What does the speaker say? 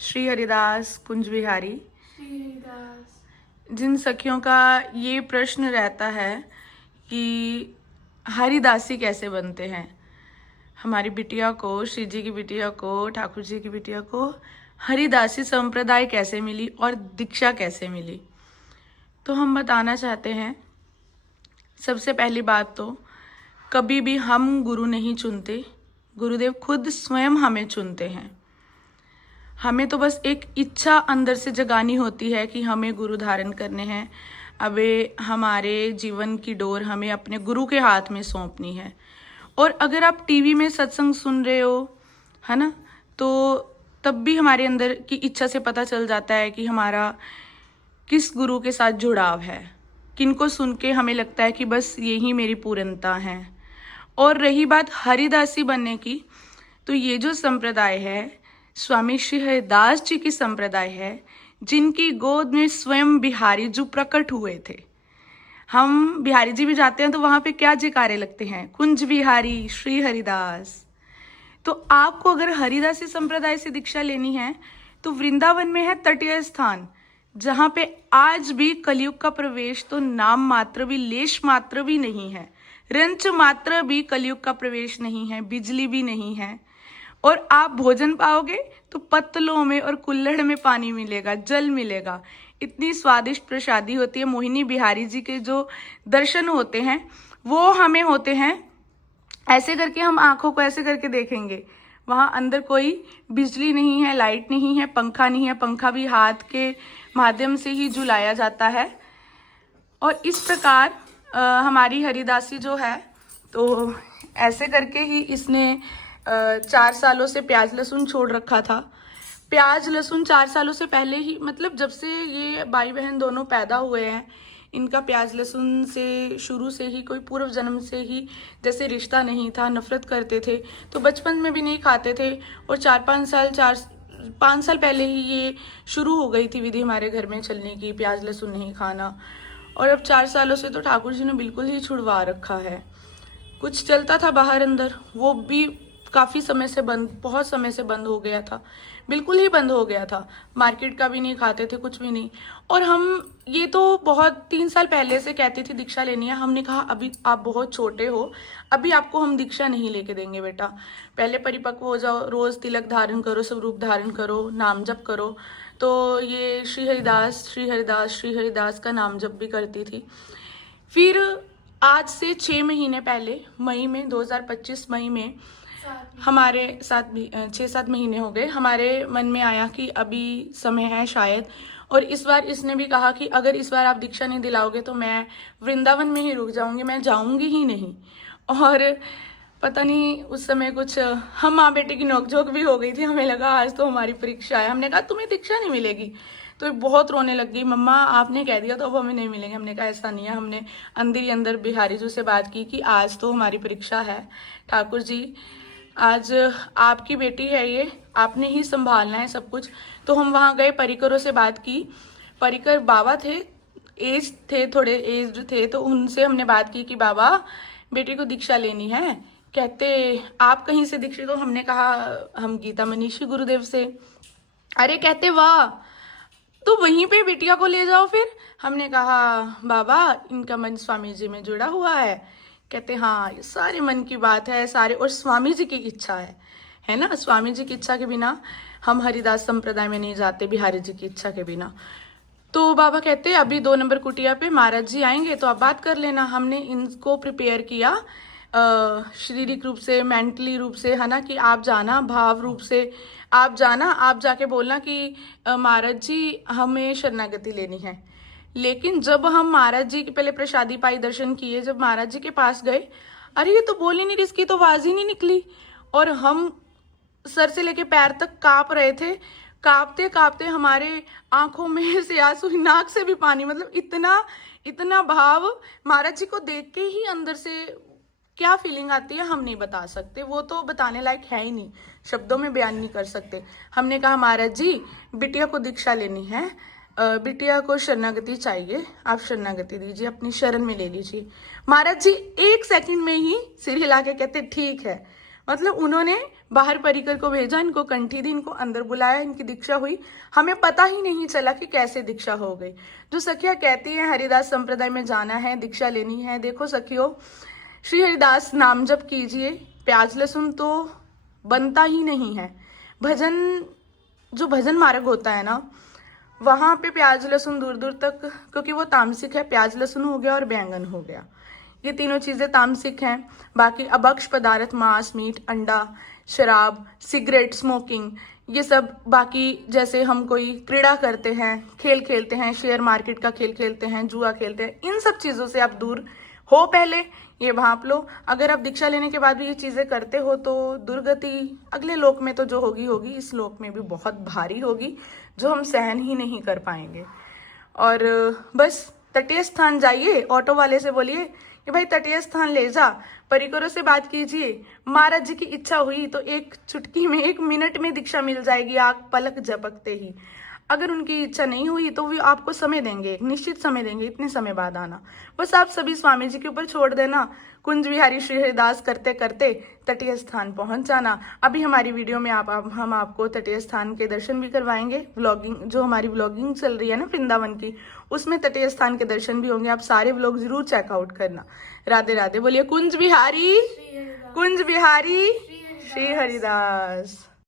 श्री हरिदास कुंज बिहारी। श्री हरिदास। जिन सखियों का ये प्रश्न रहता है कि हरिदासी कैसे बनते हैं, हमारी बिटिया को, श्री जी की बिटिया को, ठाकुर जी की बिटिया को हरिदासी संप्रदाय कैसे मिली और दीक्षा कैसे मिली, तो हम बताना चाहते हैं। सबसे पहली बात तो कभी भी हम गुरु नहीं चुनते, गुरुदेव खुद स्वयं हमें चुनते हैं। हमें तो बस एक इच्छा अंदर से जगानी होती है कि हमें गुरु धारण करने हैं। अबे हमारे जीवन की डोर हमें अपने गुरु के हाथ में सौंपनी है। और अगर आप टीवी में सत्संग सुन रहे हो, है ना, तो तब भी हमारे अंदर की इच्छा से पता चल जाता है कि हमारा किस गुरु के साथ जुड़ाव है, किनको सुन के हमें लगता है कि बस यही मेरी पूर्णता है। और रही बात हरिदासी बनने की, तो ये जो संप्रदाय है स्वामी श्री हरिदास जी की संप्रदाय है, जिनकी गोद में स्वयं बिहारी जी प्रकट हुए थे। हम बिहारी जी भी जाते हैं तो वहां पे क्या जयकारे लगते हैं, कुंज बिहारी श्री हरिदास। तो आपको अगर हरिदासी संप्रदाय से दीक्षा लेनी है तो वृंदावन में है तटीय स्थान, जहां पे आज भी कलयुग का प्रवेश तो नाम मात्र भी, लेश मात्र भी नहीं है, रंच मात्र भी कलयुग का प्रवेश नहीं है, बिजली भी नहीं है। और आप भोजन पाओगे तो पत्तलों में और कुल्हड़ में पानी मिलेगा, जल मिलेगा। इतनी स्वादिष्ट प्रसादी होती है। मोहिनी बिहारी जी के जो दर्शन होते हैं वो हमें होते हैं ऐसे करके, हम आंखों को ऐसे करके देखेंगे, वहां अंदर कोई बिजली नहीं है, लाइट नहीं है, पंखा नहीं है, पंखा भी हाथ के माध्यम से ही झुलाया जाता है। और इस प्रकार हमारी हरिदासी जो है, तो ऐसे करके ही इसने 4 सालों से प्याज लहसुन छोड़ रखा था। प्याज लहसुन 4 सालों से पहले ही, मतलब जब से ये भाई बहन दोनों पैदा हुए हैं, इनका प्याज लहसुन से शुरू से ही, कोई पूर्व जन्म से ही जैसे रिश्ता नहीं था, नफरत करते थे, तो बचपन में भी नहीं खाते थे। और 5 साल पहले ही ये शुरू हो गई थी विधि हमारे घर में चलने की, प्याज लहसुन नहीं खाना। और अब 4 सालों से तो ठाकुर जी ने बिल्कुल ही छुड़वा रखा है। कुछ चलता था बाहर अंदर, वो भी काफी समय से बंद, बहुत समय से बंद हो गया था, बिल्कुल ही बंद हो गया था। मार्केट का भी नहीं खाते थे, कुछ भी नहीं। और हम ये तो बहुत 3 साल पहले से कहती थी दीक्षा लेनी है। हमने कहा अभी आप बहुत छोटे हो, अभी आपको हम दीक्षा नहीं लेके देंगे बेटा, पहले परिपक्व हो जाओ, रोज तिलक धारण करो, स्वरूप धारण करो, नाम जप करो। तो ये श्री हरिदास श्री हरिदास श्री हरिदास का नाम जप भी करती थी। फिर आज से 6 महीने पहले, मई में 2025 मई में हमारे 6-7 महीने हो गए, हमारे मन में आया कि अभी समय है शायद। और इस बार इसने भी कहा कि अगर इस बार आप दीक्षा नहीं दिलाओगे तो मैं वृंदावन में ही रुक जाऊंगी, मैं जाऊंगी ही नहीं। और पता नहीं उस समय कुछ हम माँ बेटे की नोकझोंक भी हो गई थी। हमें लगा आज तो हमारी परीक्षा है। हमने कहा तुम्हें दीक्षा नहीं मिलेगी, तो बहुत रोने लग गई, मम्मा आपने कह दिया तो अब हमें नहीं मिलेंगे। हमने कहा ऐसा नहीं है। हमने अंदर ही अंदर बिहारी जी से बात की कि आज तो हमारी परीक्षा है, ठाकुर जी आज आपकी बेटी है, ये आपने ही संभालना है सब कुछ। तो हम वहां गए, परिकरों से बात की। परिकर बाबा थे, एज थे, थोड़े एज्ड थे, तो उनसे हमने बात की कि बाबा बेटी को दीक्षा लेनी है। कहते आप कहीं से दीक्षित हो? हमने कहा हम गीता मनीषी गुरुदेव से। अरे कहते वाह, तो वहीं पे बिटिया को ले जाओ फिर। हमने कहा बाबा इनका मन स्वामी जी में जुड़ा हुआ है। कहते हाँ, ये सारे मन की बात है, सारे, और स्वामी जी की इच्छा है ना, स्वामी जी की इच्छा के बिना हम हरिदास संप्रदाय में नहीं जाते, बिहारी जी की इच्छा के बिना। तो बाबा कहते अभी 2 नंबर कुटिया पे महाराज जी आएंगे तो आप बात कर लेना। हमने इनको प्रिपेयर किया शारीरिक रूप से, मेंटली रूप से, है ना, कि आप जाना, भाव रूप से आप जाना, आप जाके बोलना कि महाराज जी हमें शरणागति लेनी है। लेकिन जब हम महाराज जी के पहले प्रसादी पाई, दर्शन किए, जब महाराज जी के पास गए, अरे ये तो बोल ही नहीं रही, इसकी तो आवाज ही नहीं निकली। और हम सर से लेके पैर तक कांप रहे थे। कांपते कांपते हमारे आंखों में से आंसू, नाक से भी पानी, मतलब इतना इतना भाव महाराज जी को देख के ही अंदर से क्या फीलिंग आती है हम नहीं बता सकते, वो तो बताने लायक है ही नहीं, शब्दों में बयान नहीं कर सकते। हमने कहा महाराज जी बिटिया को दीक्षा लेनी है, बिटिया को शरणागति चाहिए, आप शरणागति दीजिए, अपनी शरण में ले लीजिए। महाराज जी 1 सेकंड में ही सिर हिला के कहते ठीक है। मतलब उन्होंने बाहर परिकर को भेजा, इनको कंठी दी, इनको अंदर बुलाया, इनकी दीक्षा हुई, हमें पता ही नहीं चला कि कैसे दीक्षा हो गई। जो सखियां कहती हैं हरिदास संप्रदाय में जाना है, दीक्षा लेनी है, देखो सखियों, श्री हरिदास नाम जप कीजिए, प्याज लहसुन तो बनता ही नहीं है। भजन, जो भजन मार्ग होता है ना, वहां पे प्याज लहसुन दूर दूर तक, क्योंकि वो तामसिक है, प्याज लहसुन हो गया और बैंगन हो गया, ये तीनों चीजें तामसिक हैं। बाकी अभक्ष पदार्थ, मांस, मीट, अंडा, शराब, सिगरेट, स्मोकिंग, ये सब, बाकी जैसे हम कोई क्रीड़ा करते हैं, खेल खेलते हैं, शेयर मार्केट का खेल खेलते हैं, जुआ खेलते हैं, इन सब चीजों से आप दूर हो, पहले ये भांप लो। अगर आप दीक्षा लेने के बाद भी ये चीजें करते हो तो दुर्गति अगले लोक में तो जो होगी होगी, इस लोक में भी बहुत भारी होगी, जो हम सहन ही नहीं कर पाएंगे। और बस तटीय स्थान जाइए, ऑटो वाले से बोलिए कि भाई तटीय स्थान ले जा, परिकरों से बात कीजिए, महाराज जी की इच्छा हुई तो एक चुटकी में, 1 मिनट में दीक्षा मिल जाएगी, आग पलक झपकते ही। अगर उनकी इच्छा नहीं हुई तो भी आपको समय देंगे, एक निश्चित समय देंगे, इतने समय बाद आना। बस आप सभी स्वामी जी के ऊपर छोड़ देना, कुंज विहारी श्री हरिदास करते करते तटीय स्थान पहुंच जाना। अभी हमारी वीडियो में हम आपको तटीय स्थान के दर्शन भी करवाएंगे। व्लॉगिंग, जो हमारी व्लॉगिंग चल रही है ना वृंदावन की, उसमें तटीय स्थान के दर्शन भी होंगे। आप सारे व्लॉग जरूर चेकआउट करना। राधे राधे, बोलिए कुंज विहारी, कुंज विहारी श्री हरिदास।